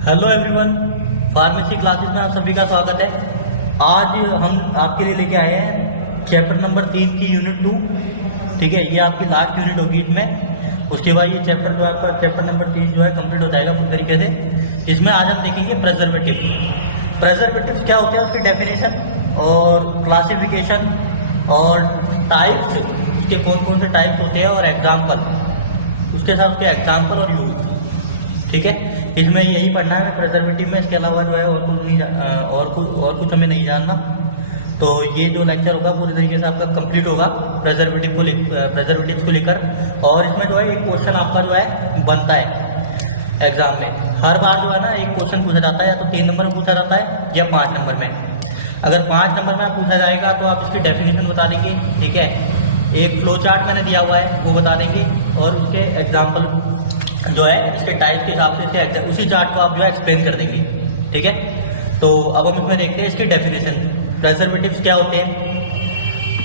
Hello everyone, pharmacy classes में आप सभी का स्वागत है। आज हम आपके लिए लेके आए हैं चैप्टर नंबर 3 की यूनिट 2। ठीक है, ये आपकी लास्ट यूनिट होगी इसमें। उसके बाद ये चैप्टर जो आपका चैप्टर नंबर 3 जो है कंप्लीट हो जाएगा पूरी तरीके से। इसमें आज हम देखेंगे प्रिजर्वेटिव। प्रिजर्वेटिव क्या होते हैं, उसकी डेफिनेशन और क्लासिफिकेशन और टाइप्स, उसके कौन कौन से टाइप्स होते हैं और एग्जाम्पल, उसके साथ उसके एग्जाम्पल और यूज। ठीक है, इसमें यही पढ़ना है प्रिजर्वेटिव में। इसके अलावा जो है और कुछ नहीं और कुछ हमें नहीं जानना। तो ये जो लेक्चर होगा पूरी तरीके से आपका कंप्लीट होगा प्रिजर्वेटिव को लेकर। और इसमें जो है एक क्वेश्चन आपका जो है बनता है एग्जाम में। हर बार जो है ना एक क्वेश्चन पूछा जाता है, या तो 3 नंबर में पूछा जाता है या 5 नंबर में। अगर 5 नंबर में पूछा जाएगा तो आप इसकी डेफिनेशन बता देंगे। ठीक है, एक फ्लो चार्ट मैंने दिया हुआ है वो बता देंगे, और उसके एग्जाम्पल जो है इसके टाइप के हिसाब से उसी चार्ट को आप जो है एक्सप्लेन कर देंगे। ठीक है, तो अब हम इसमें देखते हैं इसकी डेफिनेशन। प्रिजर्वेटिव्स क्या होते हैं,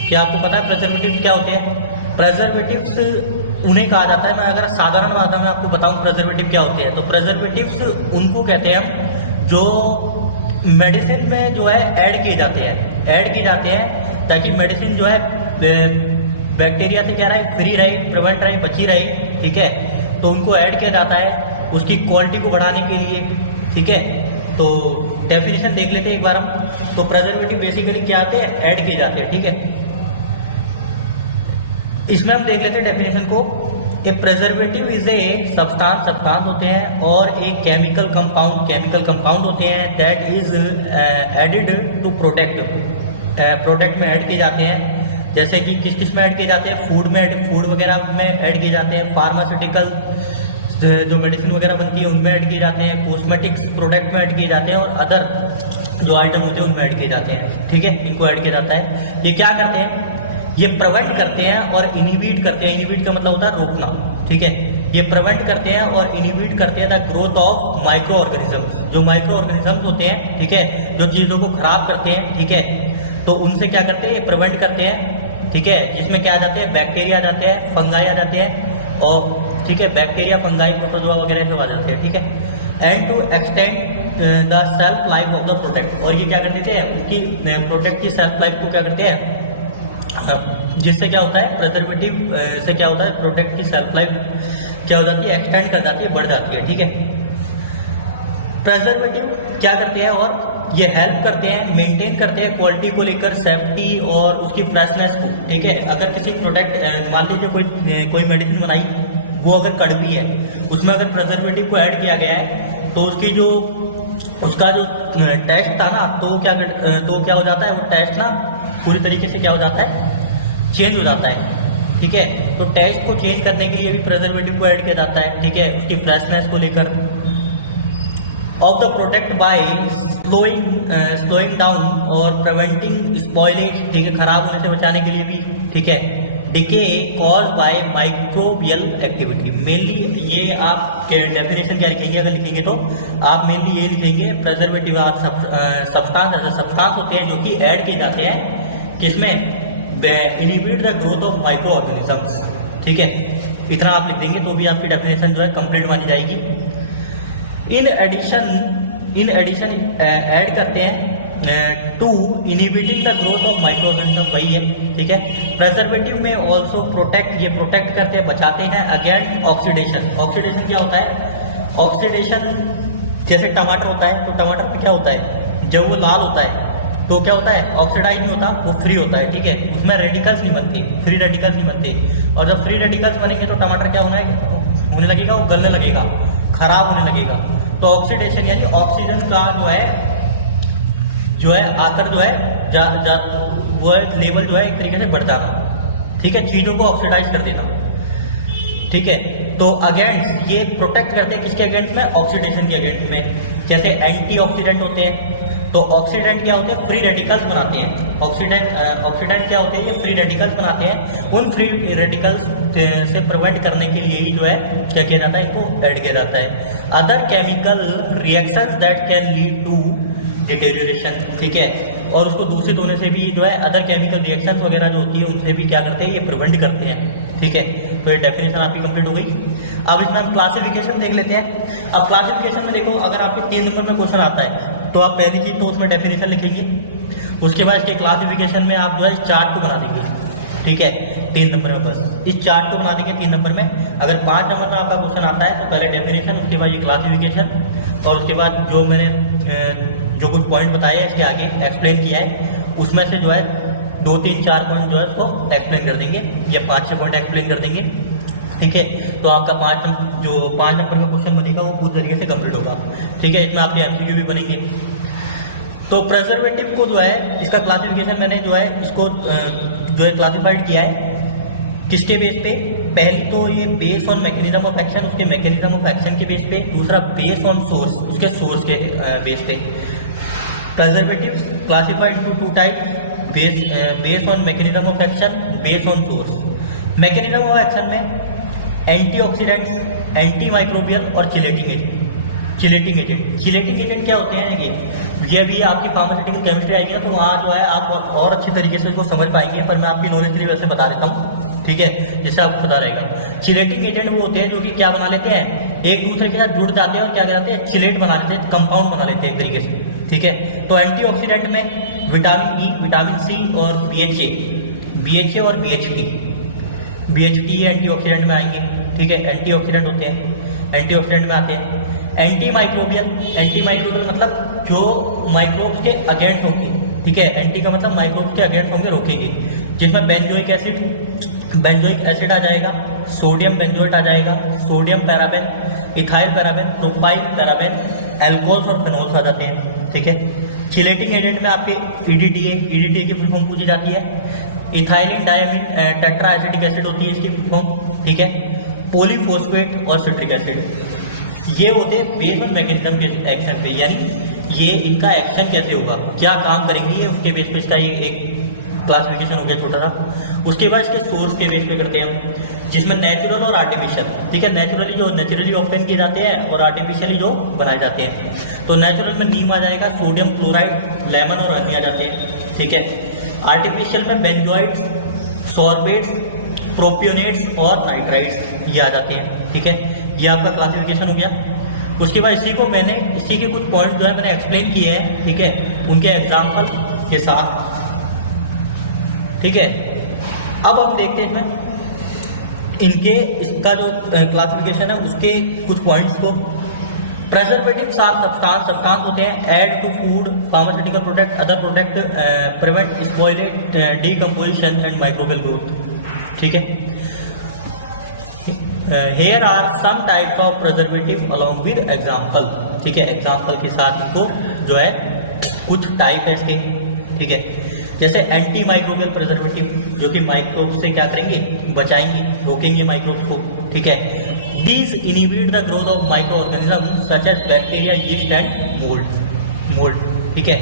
क्या आपको पता है प्रिजर्वेटिव्स क्या होते हैं? प्रिजर्वेटिव्स उन्हें कहा जाता है, मैं अगर साधारण भाषा में आपको बताऊं प्रिजर्वेटिव क्या होते हैं, तो प्रिजर्वेटिव्स उनको कहते हैं हम जो मेडिसिन में जो है ऐड किए जाते हैं ताकि मेडिसिन जो है बैक्टीरिया से क्या रहे, फ्री रहे, प्रिवेंट रहे, बची रहे। ठीक है, तो उनको ऐड किया जाता है उसकी क्वालिटी को बढ़ाने के लिए। ठीक है, तो डेफिनेशन देख लेते हैं एक बार हम। तो प्रिजर्वेटिव बेसिकली क्या आते हैं, ऐड किए जाते हैं। ठीक है, इसमें हम देख लेते हैं डेफिनेशन को। A preservative is a substance होते हैं, और एक केमिकल कंपाउंड होते हैं that is added to product में ऐड किए जाते हैं। जैसे कि किस में ऐड किए जाते हैं, फूड वगैरह में ऐड किए जाते हैं, फार्मास्यूटिकल जो मेडिसिन वगैरह बनती है उनमें ऐड किए जाते हैं, कॉस्मेटिक्स प्रोडक्ट में ऐड किए जाते हैं, और अदर जो आइटम होते हैं उनमें ऐड किए जाते हैं। ठीक है, इनको ऐड किया जाता है। ये क्या करते हैं, ये प्रिवेंट करते हैं और इनहिबिट करते हैं। इनहिबिट का मतलब होता है रोकना। ठीक है, ये प्रिवेंट करते हैं और इनहिबिट करते हैं the growth of micro organism. जो माइक्रो ऑर्गेनिज्म होते हैं, ठीक है, जो चीज़ों को खराब करते हैं, ठीक है, तो उनसे क्या करते हैं, ये प्रिवेंट करते हैं। ठीक है, जिसमें क्या आ जाते हैं, बैक्टीरिया आ जाते हैं, फंगाई आ जाते हैं, और ठीक है, बैक्टीरिया, फंगाई, प्रोटोजोआ वगैरह सब आ जाते हैं। ठीक है, and to extend the self life of the product. और ये क्या कर देते हैं, उसकी प्रोडक्ट की सेल्फ लाइफ को क्या करते हैं, जिससे क्या होता है, प्रिजर्वेटिव से क्या होता है, प्रोडक्ट की सेल्फ लाइफ क्या हो जाती है, एक्सटेंड कर जाती है, बढ़ जाती है। ठीक है, प्रिजर्वेटिव क्या करते हैं, और ये हेल्प करते हैं, मेंटेन करते हैं क्वालिटी को लेकर, सेफ्टी और उसकी फ्रेशनेस को। ठीक है, अगर किसी प्रोडक्ट, मान लीजिए कोई मेडिसिन बनाई, वो अगर कड़वी है, उसमें अगर प्रिजर्वेटिव को ऐड किया गया है, तो उसका जो टेस्ट था ना, तो क्या हो जाता है, वो टेस्ट ना पूरी तरीके से क्या हो जाता है, चेंज हो जाता है। ठीक है, तो टेस्ट को चेंज करने के लिए भी प्रिजर्वेटिव को ऐड किया जाता है। ठीक है, उसकी फ्रेशनेस को लेकर, of the product by slowing down और प्रिवेंटिंग स्पॉइलेज। ठीक है, खराब होने से बचाने के लिए भी। ठीक है, decay cause by microbial activity. Mainly ये आप डेफिनेशन क्या लिखेंगे, अगर लिखेंगे तो आप मेनली ये लिखेंगे, प्रिजर्वेटिव सब्सटेंस होते हैं जो कि ऐड किए जाते हैं, किसमें, inhibit the growth of micro organisms. ठीक है, इतना आप लिख देंगे तो भी आपकी डेफिनेशन जो है कंप्लीट मानी जाएगी। इन एडिशन ऐड करते हैं to inhibiting the growth of micro organism, वही है। ठीक है, प्रिजर्वेटिव में ऑल्सो प्रोटेक्ट करते हैं, बचाते हैं अगेंस्ट ऑक्सीडेशन। ऑक्सीडेशन क्या होता है, ऑक्सीडेशन जैसे टमाटर होता है, तो टमाटर पे क्या होता है, जब वो लाल होता है तो क्या होता है, ऑक्सीडाइज नहीं होता, वो फ्री होता है। ठीक है, उसमें रेडिकल्स नहीं बनते, फ्री रेडिकल्स नहीं बनते, और जब फ्री रेडिकल्स बनेंगे तो टमाटर क्या होने लगेगा, वो गलने लगेगा, खराब होने लगेगा। तो ऑक्सीडेशन यानी ऑक्सीजन का जो है आकर जो है वो लेवल जो है एक तरीके से बढ़ जाना। ठीक है, चीज़ों को ऑक्सीडाइज कर देना। ठीक है, तो अगेंस्ट ये प्रोटेक्ट करते हैं, किसके अगेंस्ट में, ऑक्सीडेशन के अगेंस्ट में। जैसे एंटीऑक्सीडेंट होते हैं, तो ऑक्सीडेंट क्या होते हैं, फ्री रेडिकल्स बनाते हैं। ऑक्सीडेंट क्या होते हैं, ये फ्री रेडिकल्स बनाते हैं। उन फ्री रेडिकल्स से प्रिवेंट करने के लिए ही जो है क्या किया जाता है, इनको ऐड किया जाता है। Other chemical reactions that can lead to deterioration. ठीक है, और उसको दूषित होने से भी जो है, अदर केमिकल रिएक्शंस वगैरह जो होती है उनसे भी क्या करते हैं, ये प्रिवेंट करते हैं। ठीक है, तो ये डेफिनेशन आपकी कंप्लीट हो गई। अब इसमें हम क्लासिफिकेशन देख लेते हैं। अब क्लासिफिकेशन में देखो, अगर आपके 3 नंबर में क्वेश्चन आता है तो आप पहली चीज तो उसमें डेफिनेशन लिखेंगे, उसके बाद इसके क्लासिफिकेशन में आप जो है इस चार्ट को बना देंगे, ठीक है, 3 नंबर में बस इस चार्ट को बना देंगे 3 नंबर में। अगर 5 नंबर में आपका क्वेश्चन आता है तो पहले डेफिनेशन, उसके बाद ये क्लासिफिकेशन, और उसके बाद जो मैंने जो कुछ पॉइंट बताए हैं इसके आगे एक्सप्लेन किया है, उसमें से जो है 2, 3, 4 पॉइंट जो है उसको एक्सप्लेन कर देंगे, या 5-6 पॉइंट एक्सप्लेन कर देंगे, ठीक है। तो आपका 5 नंबर का क्वेश्चन बनेगा वो पूरी तरीके से कंप्लीट होगा, ठीक है। इसमें आपके एमसीक्यू भी बनेंगे। तो प्रेजर्वेटिव को जो है इसका क्लासिफिकेशन मैंने जो है इसको जो है क्लासिफाइड किया है किसके बेस पे। पहली तो ये base on mechanism of action, उसके मैकेनिज्म ऑफ एक्शन के बेस पे। दूसरा बेस ऑन सोर्स, उसके सोर्स के बेस पे। Preservative classified to 2 types, base on mechanism of action, base on source. Mechanism of action में एंटीऑक्सीडेंट्स, एंटी माइक्रोबियल और chelating agent. Chelating agent क्या होते हैं ये भी आपकी फार्मास्यूटिकल केमिस्ट्री आएगी ना, तो वहाँ जो है आप और अच्छी तरीके से इसको समझ पाएंगे, पर मैं आपकी नॉलेज के लिए वैसे बता देता हूँ, ठीक है, जिससे आपको पता रहेगा। चिलेटिंग एजेंट वो होते हैं जो कि क्या बना लेते हैं, एक दूसरे के साथ जुड़ जाते हैं और क्या कहते हैं, चिलेट बना लेते हैं, कंपाउंड बना लेते हैं एक तरीके से, ठीक है। तो एंटीऑक्सीडेंट में विटामिन ई, विटामिन सी और BHA और BHT एंटीऑक्सीडेंट में आएंगे, ठीक है, एंटीऑक्सीडेंट होते हैं, एंटीऑक्सीडेंट में आते हैं। एंटी माइक्रोबियल मतलब जो माइक्रोब्स के अगेंस्ट होंगे, ठीक है, एंटी का मतलब माइक्रोब्स के अगेंस्ट होंगे, रोकेंगे, जिसमें बेंजोइक एसिड आ जाएगा, सोडियम बेंजोएट आ जाएगा, sodium paraben, ethyl paraben, propyl paraben, alcohols और फेनोल्स आ जाते हैं, ठीक है। चिलेटिंग एजेंट में आपके EDTA की फुल फॉर्म पूछी जाती है। Ethylene diamine tetra acetic acid होती है इसकी फुल फॉर्म, ठीक है। पॉलीफॉस्फेट और सिट्रिक एसिड, ये होते हैं बेस ऑन मैकेनिज्म के एक्शन पे, यानी ये इनका एक्शन कैसे होगा, क्या काम करेंगे ये, उसके बेस पे इसका ये एक क्लासिफिकेशन हो गया छोटा सा। उसके बाद इसके सोर्स के बेस पे करते हैं हम, जिसमें नेचुरल और आर्टिफिशियल, ठीक है। नेचुरली ऑब्टेन किए जाते हैं और आर्टिफिशियली जो बनाए जाते हैं। तो नेचुरल में नीम आ जाएगा, सोडियम क्लोराइड, लेमन और हनी आ जाते हैं, ठीक है। आर्टिफिशियल में बेंजोइड्स, सॉर्बेट्स, प्रोपियोनेट्स और नाइट्राइड्स ये आ जाते हैं, ठीक है। ये आपका क्लासिफिकेशन हो गया। उसके बाद इसी के कुछ पॉइंट जो है मैंने एक्सप्लेन किए हैं, ठीक है, उनके एग्जाम्पल के साथ, ठीक है। अब हम देखते हैं इसमें इसका जो क्लासिफिकेशन है उसके कुछ पॉइंट्स को। प्रेजर्वेटिव्स आर सब्सटेंस होते हैं add to food, pharmaceutical product, other product, prevent spoilage, decomposition and microbial growth, ठीक है। Here are some types of preservative along with example, ठीक है, एग्जाम्पल के साथ इनको जो है कुछ टाइप है इसके, ठीक है। जैसे एंटी माइक्रोबियल प्रिजर्वेटिव, जो कि माइक्रोब से क्या करेंगे, बचाएंगे, रोकेंगे माइक्रोब को, ठीक है। These inhibit the growth of microorganisms such as bacteria, yeast and mold, ठीक है,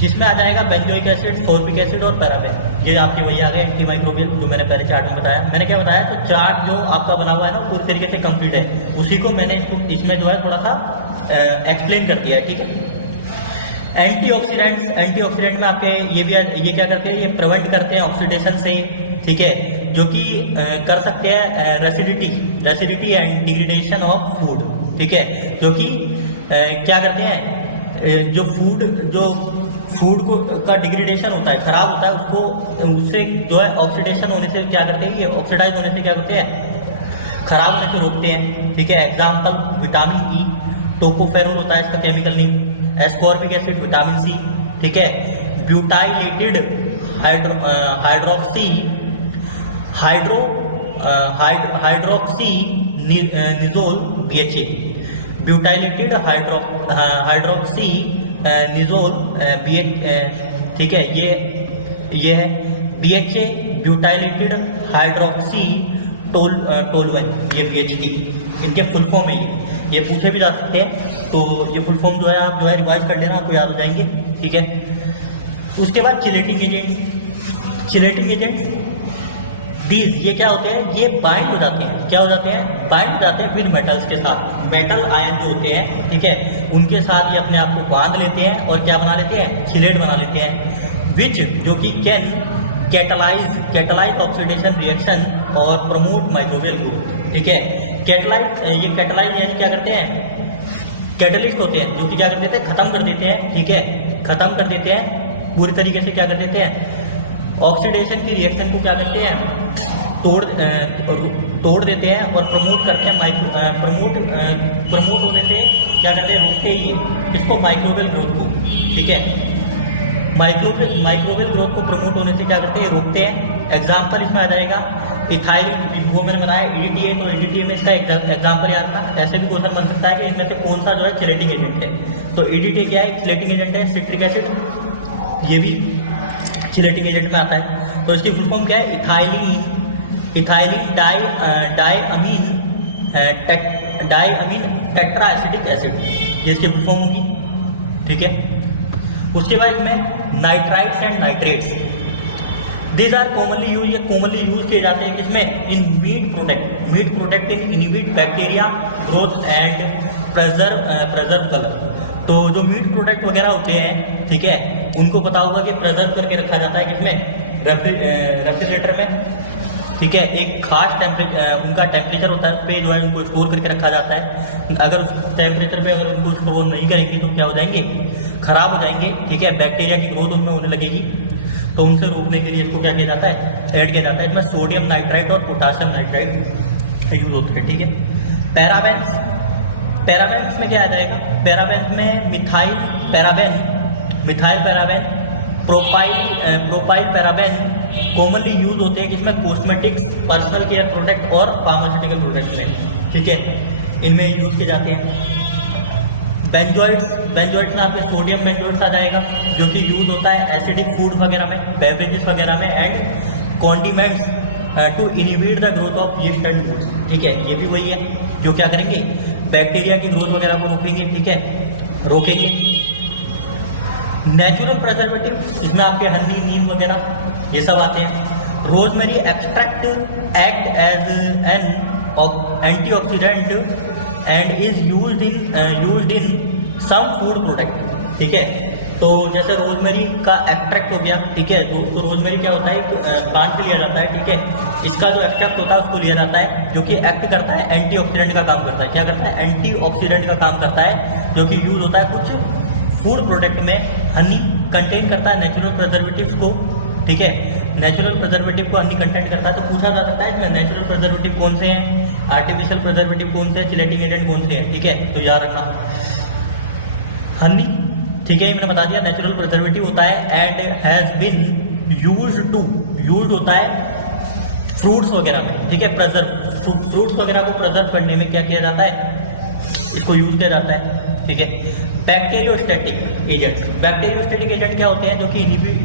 जिसमें आ जाएगा बेंजोइक एसिड, फॉर्मिक एसिड और पैराबेन। ये आपके वही आ गए एंटी माइक्रोबियल, जो मैंने पहले चार्ट में बताया। मैंने क्या बताया, तो चार्ट जो आपका बना हुआ है ना पूरी तरीके से कंप्लीट है, उसी को मैंने इसमें जो है थोड़ा सा एक्सप्लेन कर दिया है, ठीक है। एंटीऑक्सीडेंट में आपके ये क्या करते हैं, ये प्रिवेंट करते हैं ऑक्सीडेशन से, ठीक है, जो कि कर सकते हैं रेसिडिटी एंड डिग्रेडेशन ऑफ फूड, ठीक है, जो कि क्या करते हैं, जो फूड को का डिग्रेडेशन होता है, खराब होता है, उससे जो है ऑक्सीडेशन होने से क्या करते हैं, ये ऑक्सीडाइज होने से क्या करते हैं, खराब होने से रोकते हैं, ठीक है। एग्जाम्पल विटामिन ई, टोकोफेरोल होता है इसका chemical name, ascorbic acid, vitamin C, ठीक है। Butylated hydroxy anisole BHA, butylated hydroxy anisole ठीक है, ये है BHA, ब्यूटाइलेटेड हाइड्रोक्सी टोलुएन, ये BHT, इनके फुल फॉर्म है ये पूछे भी जा सकते हैं, तो ये फुल फॉर्म जो है आप जो है रिवाइज कर लेना, आपको याद हो जाएंगे, ठीक है। उसके बाद चिलेटिंग एजेंट दीज, ये क्या होते हैं, ये बाइंड हो जाते हैं, क्या हो जाते हैं, बाइंड हो जाते हैं विद मेटल्स के साथ, मेटल आयन जो होते हैं, ठीक है, उनके साथ ये अपने आप को बांध लेते हैं और क्या बना लेते हैं, चिलेट बना लेते हैं, विच जो कि कैन कैटलाइज ऑक्सीडेशन रिएक्शन और प्रमोट माइक्रोबियल ग्रोथ। ठीक है, कैटलाइट, ये कैटलाइट यानी क्या करते हैं, कैटलिस्ट होते हैं जो कि क्या कर देते हैं, खत्म कर देते हैं। ठीक है, खत्म कर देते हैं पूरी तरीके से, क्या कर देते हैं, ऑक्सीडेशन की रिएक्शन को क्या करते हैं, तोड़ देते हैं और प्रमोट करते हैं। प्रमोट होने से क्या करते हैं, रोकते ही इसको माइक्रोबियल ग्रोथ को। ठीक है, माइक्रोबियल ग्रोथ को प्रमोट होने से क्या करते हैं, रोकते हैं। एग्जाम्पल इसमें आ जाएगा इथाइल, वो मैंने बताया EDTA, तो EDTA में इसका एग्जाम्पल याद रखना। ऐसे भी क्वेश्चन बन सकता है कि इनमें से कौन सा जो है चिलेटिंग एजेंट है। तो EDTA क्या है, चिलेटिंग एजेंट है। सिट्रिक एसिड ये भी चिलेटिंग एजेंट में आता है। तो इसकी फुल फॉर्म क्या है, इथाइलिन डाइअमीन टेट्रा एसिटिक एसिड, ये इसकी फुल फॉर्म होगी। ठीक है, उसके बाद में nitrites and nitrates, these are commonly use, ये कॉमनली यूज किए जाते हैं किसमें, in meat product in inhibit bacteria growth and preserve colour. तो जो मीट प्रोडक्ट वगैरह होते हैं, ठीक है, उनको पता होगा कि प्रेजर्व करके रखा जाता है किसमें, रेफ्रिजरेटर में। ठीक है, एक खास उनका टेम्परेचर होता है, उस पर जो है उनको स्टोर करके रखा जाता है। अगर उस टेम्परेचर पे अगर उनको स्टोर नहीं करेंगे तो क्या हो जाएंगे, खराब हो जाएंगे। ठीक है, बैक्टीरिया की ग्रोथ उनमें होने लगेगी, तो उनसे रोकने के लिए इसको क्या किया जाता है, ऐड किया जाता है। इसमें सोडियम नाइट्राइट और पोटासियम नाइट्राइट यूज होते हैं। ठीक है, पैराबेन्स में क्या आ जाएगा, पैराबेन्स में methyl paraben, propyl paraben commonly use होते हैं किसमें, कॉस्मेटिक्स, पर्सनल केयर प्रोडक्ट और फार्मास्यूटिकल प्रोडक्ट में। ठीक है, इनमें यूज किए जाते हैं। बेंजोइड्स में आपके सोडियम बेंजोइड्स आ जाएगा, जो कि यूज होता है एसिडिक फूड वगैरह में, बेवरेजेस वगैरह में, and condiments to inhibit the growth of yeast and woods. ठीक है, ये भी वही है जो क्या करेंगे, बैक्टीरिया की ग्रोथ वगैरह को रोकेंगे। ठीक है, रोकेंगे। नेचुरल प्रिजर्वेटिव, इसमें आपके हनी, नीम वगैरह ये सब आते हैं। Rosemary extract act as an antioxidant and is used in some food product. ठीक है, तो जैसे रोजमेरी का एक्सट्रैक्ट हो गया। ठीक है, तो रोजमेरी क्या होता है, प्लांट से लिया जाता है। ठीक है, इसका जो एक्सट्रैक्ट होता है उसको लिया जाता है, जो कि एक्ट करता है, एंटीऑक्सीडेंट का काम करता है। क्या करता है, एंटीऑक्सीडेंट का काम करता है, जो कि यूज होता है कुछ फूड प्रोडक्ट में। हनी कंटेन करता है नेचुरल प्रिजर्वेटिव को। ठीक है, नेचुरल प्रिजर्वेटिव को हनी कंटेंट करता है। तो पूछा जा सकता है इसमें नेचुरल प्रिजर्वेटिव कौन से हैं, आर्टिफिशियल प्रिजर्वेटिव कौन से हैं, चिलेटिंग एजेंट कौन से हैं। ठीक है, तो याद रखना हनी। ठीक है, मैंने बता दिया नेचुरल प्रिजर्वेटिव होता है एंड हैज बीन यूज्ड होता है फ्रूट्स वगैरह में। ठीक है, फ्रूट्स वगैरह को प्रिजर्व करने में क्या किया जाता है, इसको यूज किया जाता है। ठीक है, बैक्टीरियोस्टैटिक एजेंट क्या होते हैं, जो कि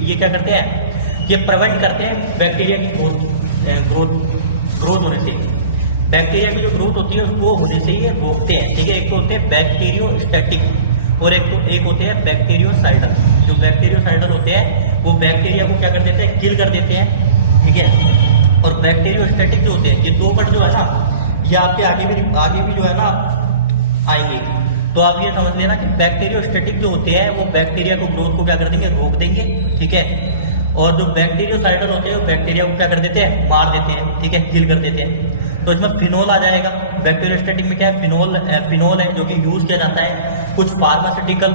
ये क्या करते हैं, ये प्रिवेंट करते हैं बैक्टीरिया की ग्रोथ होने से। बैक्टीरिया की जो ग्रोथ होती है उसको होने से ये रोकते हैं। ठीक है, एक तो होते हैं बैक्टीरियोस्टैटिक और एक होते हैं बैक्टीरियोसाइडल। जो बैक्टीरियोसाइडल होते हैं वो बैक्टीरिया को क्या कर देते हैं, किल कर देते हैं। ठीक है, और बैक्टीरियोस्टैटिक जो होते हैं, ये दो वर्ड जो है ना, ये आपके आगे भी जो है ना आएंगे। तो आप ये समझ लेना कि बैक्टीरियोस्टैटिक जो होते हैं वो बैक्टीरिया को ग्रोथ को क्या कर देंगे, रोक देंगे। ठीक है, और जो बैक्टीरियोसाइडल होते हैं वो बैक्टीरिया को क्या कर देते हैं, मार देते हैं। ठीक है, किल कर देते हैं। तो इसमें फिनोल आ जाएगा। बैक्टीरियोस्टैटिक में क्या है, फिनोल है, जो कि यूज किया जाता है कुछ फार्मास्यूटिकल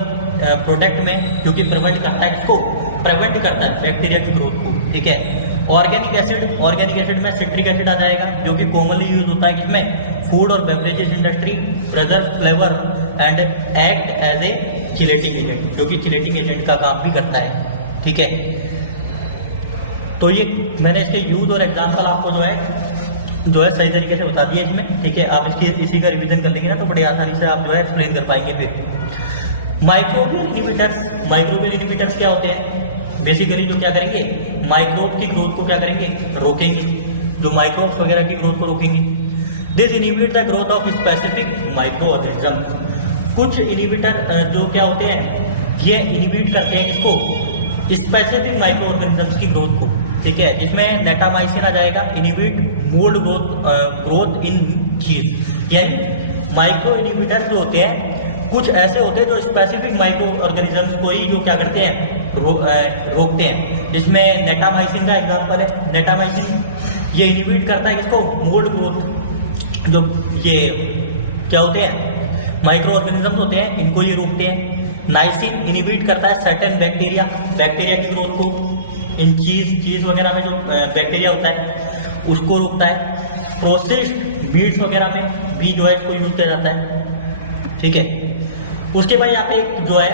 प्रोडक्ट में, जो कि प्रिवेंट करता है, इसको प्रिवेंट करता है बैक्टीरिया की ग्रोथ को। ठीक है, ऑर्गेनिक एसिड में सिट्रिक एसिड आ जाएगा, जो कि कॉमनली यूज होता है किसमें, फूड और beverages industry, preserve flavour and act as a chelating agent, जो कि चिलेटिंग एजेंट का काम भी करता है। ठीक है, तो ये मैंने इसके यूज और एग्जाम्पल आपको जो है सही तरीके से बता दिया इसमें। ठीक है, आप इसी का रिवीजन कर लेंगे ना तो बड़ी आसानी से आप जो है एक्सप्लेन कर पाएंगे। फिर माइक्रोबियल इनहिबिटर्स क्या होते हैं, बेसिकली जो क्या करेंगे, माइक्रोब की ग्रोथ को क्या करेंगे, रोकेंगे। जो माइक्रोब्स वगैरह की ग्रोथ को रोकेंगे। This inhibit the growth of specific micro organism. कुछ इनहिबिटर जो क्या होते हैं, ये इनहिबिट करते हैं इसको, स्पेसिफिक माइक्रो ऑर्गेनिज्म की ग्रोथ को। ठीक है, जिसमें नेटामाइसिन आ जाएगा, इनहिबिट मोल्ड ग्रोथ इन चीज। यानी माइक्रो इनहिबिटर जो होते हैं कुछ ऐसे होते हैं जो स्पेसिफिक माइक्रो ऑर्गेनिजम्स को ही जो क्या करते हैं, रोकते हैं। जिसमें नेटामाइसिन का एग्जांपल है। नेटामाइसिन ये इनहिबिट करता है किसको, मोल्ड ग्रोथ। जो ये क्या होते हैं, माइक्रो ऑर्गेनिजम्स होते हैं, इनको ये रोकते हैं। नाइसिन इनहिबिट करता है सर्टेन बैक्टीरिया की ग्रोथ को। इन चीज वगैरह में जो बैक्टीरिया होता है उसको रोकता है। प्रोसेस्ड मीट्स वगैरह में भी जो है इसको यूज किया जाता है, ठीक है। उसके बाद यहाँ पे एक जो है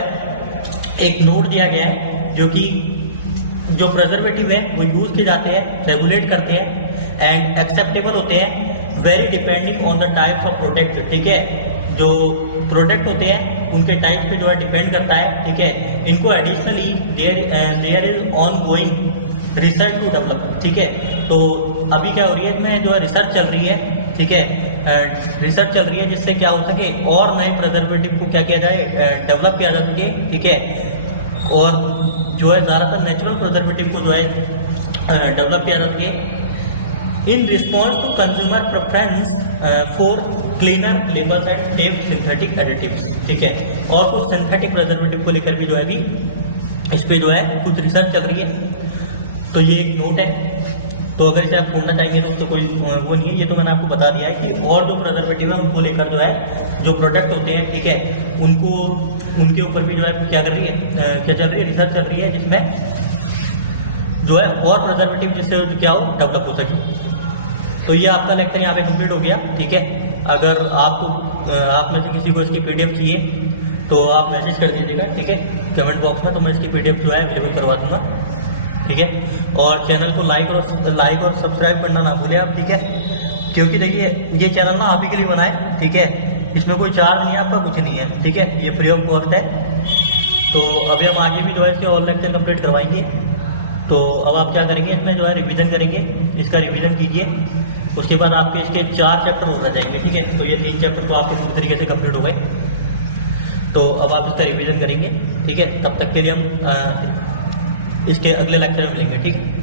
एक नोट दिया गया है, जो कि जो प्रिजर्वेटिव है वो यूज किए जाते हैं, रेगुलेट करते हैं एंड एक्सेप्टेबल होते हैं, very depending on the types of product, ठीक है। जो प्रोडक्ट होते हैं उनके टाइप पे जो है डिपेंड करता है, ठीक है। इनको additionally there is on going research to develop, ठीक है। तो अभी क्या हो रही है, इसमें जो है रिसर्च चल रही है, ठीक है। रिसर्च चल रही है जिससे क्या हो सके और नए प्रिजर्वेटिव को क्या किया जाए, डेवलप किया जा सके, ठीक है। और जो है ज़्यादातर नेचुरल प्रिजर्वेटिव को जो है डेवलप किया जा सके in response to consumer preference for cleaner labels and safe synthetic additives, ठीक है। और कुछ सिंथेटिक प्रिजर्वेटिव को लेकर भी जो है अभी इस पे जो है कुछ रिसर्च चल रही है। तो ये एक नोट है। तो अगर इसे आप छोड़ना चाहेंगे तो कोई वो नहीं है, ये तो मैंने आपको बता दिया है कि और जो प्रिजर्वेटिव है उनको लेकर जो है जो प्रोडक्ट होते हैं, ठीक है, उनको उनके ऊपर भी जो है क्या कर रही है, क्या चल रही है, रिसर्च चल रही है, जिसमें जो है और प्रिजर्वेटिव जिससे क्या हो, डेवलप हो सके। तो ये आपका लेक्चर यहाँ पे कंप्लीट हो गया, ठीक है। अगर आपको आप में से किसी को इसकी पीडीएफ चाहिए तो आप मैसेज कर दीजिएगा, ठीक है, कमेंट बॉक्स में, तो मैं इसकी पीडीएफ जो है अवेलेबल करवा दूंगा, ठीक है। और चैनल को लाइक और सब्सक्राइब करना ना भूलें आप, ठीक है, क्योंकि देखिए ये चैनल ना आप ही के लिए बना है, ठीक है। इसमें कोई चार्ज नहीं है आपका, कुछ नहीं है, ठीक है, ये फ्री ऑफ कॉस्ट है। तो अभी हम आगे भी जो है इसके और लेक्चर कंप्लीट करवाएंगे। तो अब आप क्या करेंगे, इसमें जो है रिवीजन करेंगे, इसका रिवीजन कीजिए। उसके बाद आपके इसके 4 चैप्टर हो जाएंगे, ठीक है। तो ये 3 चैप्टर तो आपके पूरी तरीके से कंप्लीट हो गए। तो अब आप इसका रिवीजन करेंगे, ठीक है। तब तक के लिए हम इसके अगले लेक्चर में मिलेंगे, ठीक है।